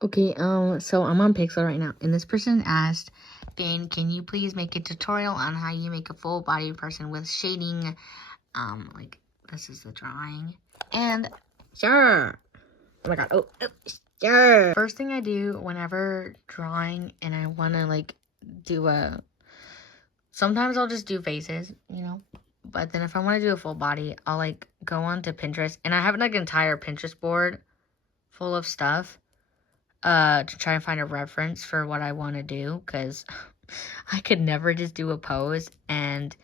Okay, so I'm on Pixel right now, and this person asked, Vane, can you please make a tutorial on how you make a full body person with shading? Like, this is the drawing. And, sure. Oh my god, sure. First thing I do whenever drawing and I want to, like, sometimes I'll just do faces, you know? But then if I want to do a full body, I'll, like, go onto Pinterest, and I have, like, an entire Pinterest board full of stuff. To try and find a reference for what I want to do, because I could never just do a pose and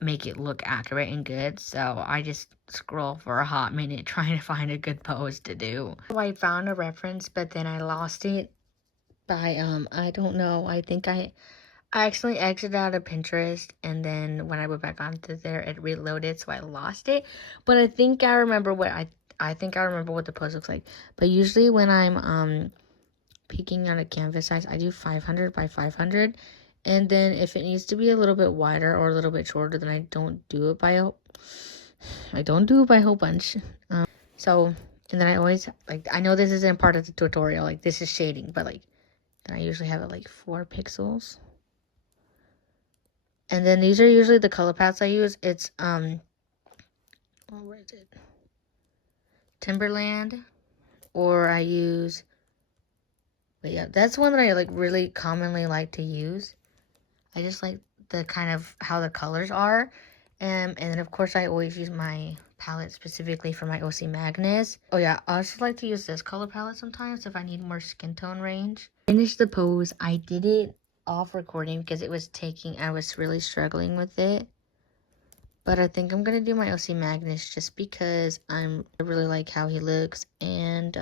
make it look accurate and good. So I just scroll for a hot minute trying to find a good pose to do. So I found a reference, but then I lost it by I don't know. I think I accidentally exited out of Pinterest, and then when I went back onto there, it reloaded, so I lost it. But I think I remember what I think I remember what the pose looks like. But usually when I'm picking out a canvas size, I do 500 by 500. And then if it needs to be a little bit wider or a little bit shorter, then I don't do it by a whole bunch. So, and then I always, like, I know this isn't part of the tutorial, like, this is shading, but, like, then I usually have it, like, 4 pixels. And then these are usually the color palettes I use. It's, where is it? Timberland. Or I use, but yeah, that's one that I, like, really commonly like to use. I just like the kind of how the colors are. And then, of course, I always use my palette specifically for my OC Magnus. Oh, yeah, I also like to use this color palette sometimes if I need more skin tone range. Finish the pose. I did it off recording because I was really struggling with it. But I think I'm going to do my OC Magnus just because I really like how he looks. And,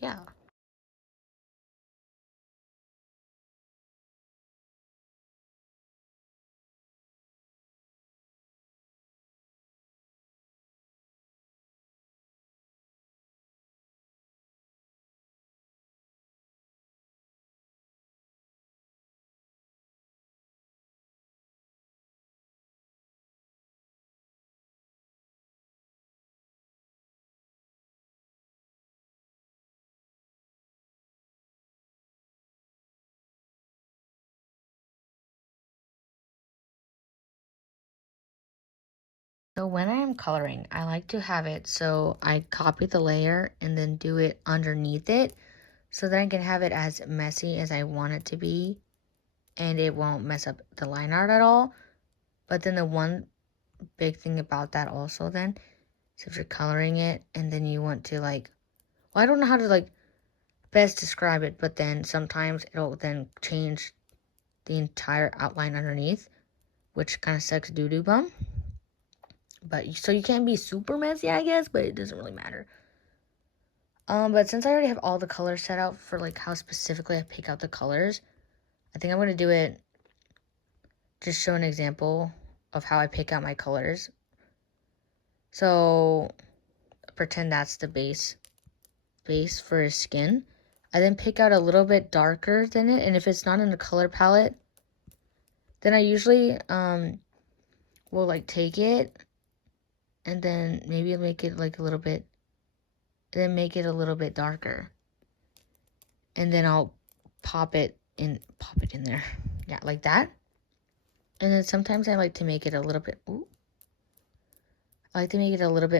yeah. So when I am coloring, I like to have it so I copy the layer and then do it underneath it so that I can have it as messy as I want it to be and it won't mess up the line art at all. But then the one big thing about that also then is if you're coloring it and then you want to, like, well, I don't know how to, like, best describe it, but then sometimes it'll then change the entire outline underneath, which kind of sucks doo-doo bum. But so you can't be super messy, I guess, but it doesn't really matter. But since I already have all the colors set out for, like, how specifically I pick out the colors, I think I'm going to do it, just show an example of how I pick out my colors. So, pretend that's the base for his skin. I then pick out a little bit darker than it, and if it's not in the color palette, then I usually, will, like, take it, and then maybe make it, like, a little bit darker. And then I'll pop it in there. Yeah, like that. And then sometimes I like to make it a little bit,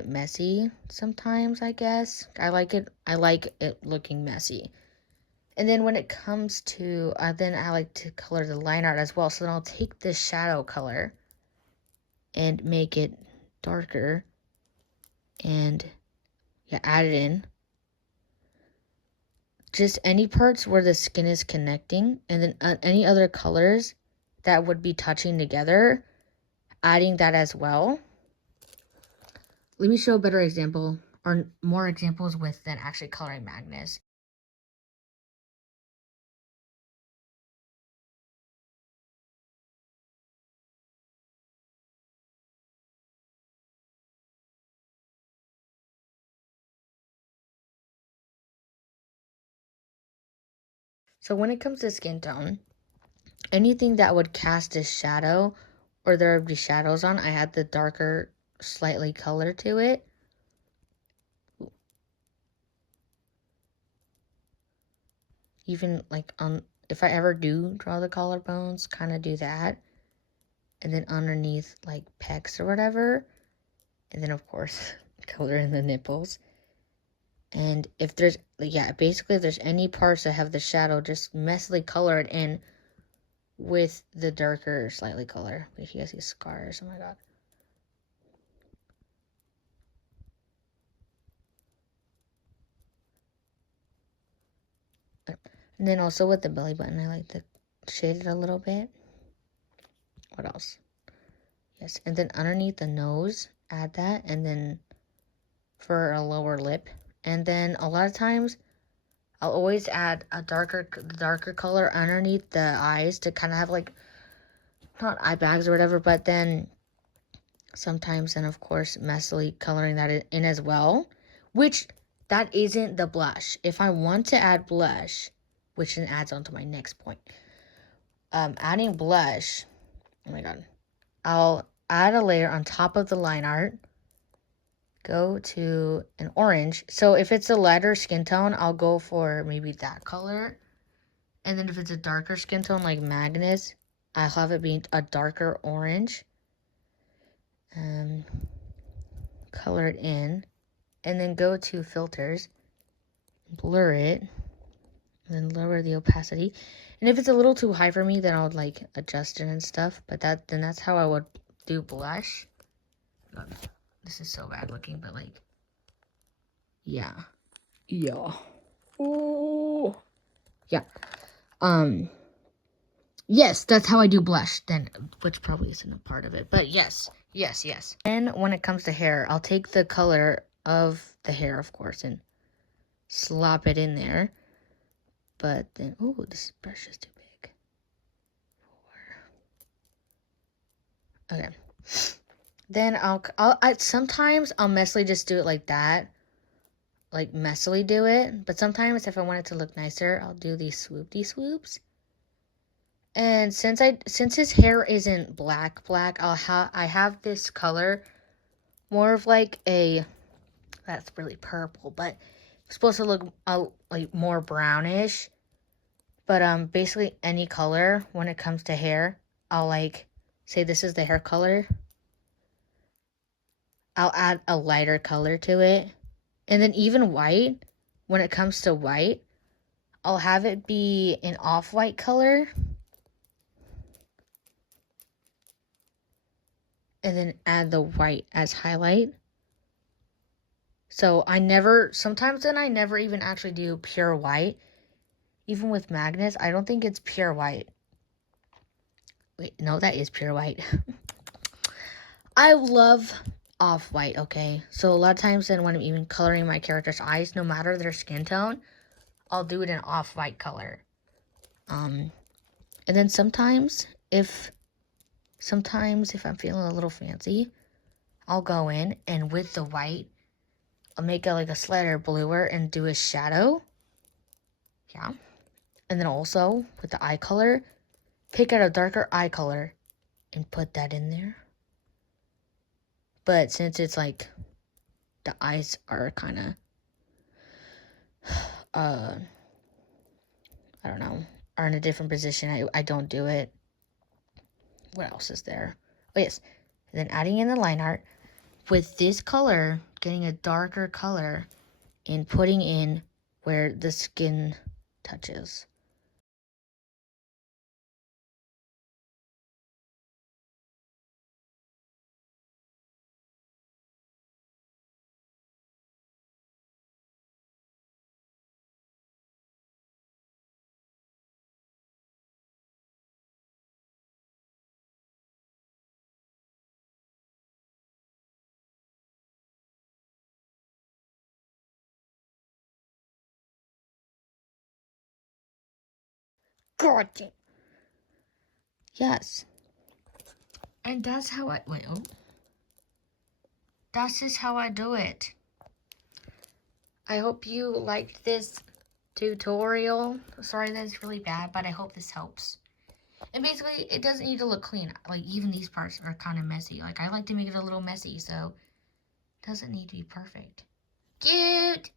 messy sometimes, I guess. I like it looking messy. And then when it comes to, then I like to color the line art as well. So then I'll take this shadow color and make it darker and, yeah, add it in. Just any parts where the skin is connecting, and then any other colors that would be touching together, adding that as well. Let me show a better example, or more examples with than actually coloring Magnus. So when it comes to skin tone, anything that would cast a shadow or there would be shadows on, I had the darker, slightly color to it. even like on, if I ever do draw the collarbones, kind of do that. And then underneath like pecs or whatever. And then of course, color in the nipples. And if there's, yeah, basically if there's any parts that have the shadow, just messily color it in with the darker, slightly color. If you guys see scars, oh my god. And then also with the belly button, I like to shade it a little bit. What else? Yes, and then underneath the nose, add that, and then for a lower lip. And then a lot of times, I'll always add a darker color underneath the eyes to kind of have like, not eye bags or whatever, but then sometimes, and of course, messily coloring that in as well, which that isn't the blush. If I want to add blush, which then adds on to my next point, adding blush, oh my god, I'll add a layer on top of the line art, go to an orange. So if it's a lighter skin tone, I'll go for maybe that color. And then if it's a darker skin tone like Magnus, I'll have it being a darker orange. Color it in. And then go to filters, blur it, and then lower the opacity. And if it's a little too high for me, then I would like adjust it and stuff. But then that's how I would do blush. This is so bad looking, but like, yeah. Oh, yeah. Yes, that's how I do blush. Then, which probably isn't a part of it, but yes. And when it comes to hair, I'll take the color of the hair, of course, and slop it in there. But then, oh, this brush is too big. Okay. Then sometimes I'll messily just do it like that. Like messily do it. But sometimes if I want it to look nicer, I'll do these swoopy-swoops. And since his hair isn't black, I have this color more of like a, that's really purple, but it's supposed to look like more brownish. But basically any color when it comes to hair, I'll like say this is the hair color. I'll add a lighter color to it. And then even white, when it comes to white, I'll have it be an off-white color. And then add the white as highlight. So sometimes I never even actually do pure white. Even with Magnus, I don't think it's pure white. Wait, no, that is pure white. I love off-white, okay? So a lot of times then when I'm even coloring my character's eyes, no matter their skin tone, I'll do it in off-white color. And then sometimes if I'm feeling a little fancy, I'll go in and with the white, I'll make it like a slighter bluer and do a shadow. Yeah. And then also with the eye color, pick out a darker eye color and put that in there. But since it's like the eyes are kind of, I don't know, are in a different position, I don't do it. What else is there? Oh, yes. And then adding in the line art with this color, getting a darker color and putting in where the skin touches. Gorgeous. Yes. And that's how that's just how I do it. I hope you liked this tutorial. Sorry that's really bad, but I hope this helps. And basically, it doesn't need to look clean. Like, even these parts are kind of messy. Like, I like to make it a little messy, so it doesn't need to be perfect. Cute!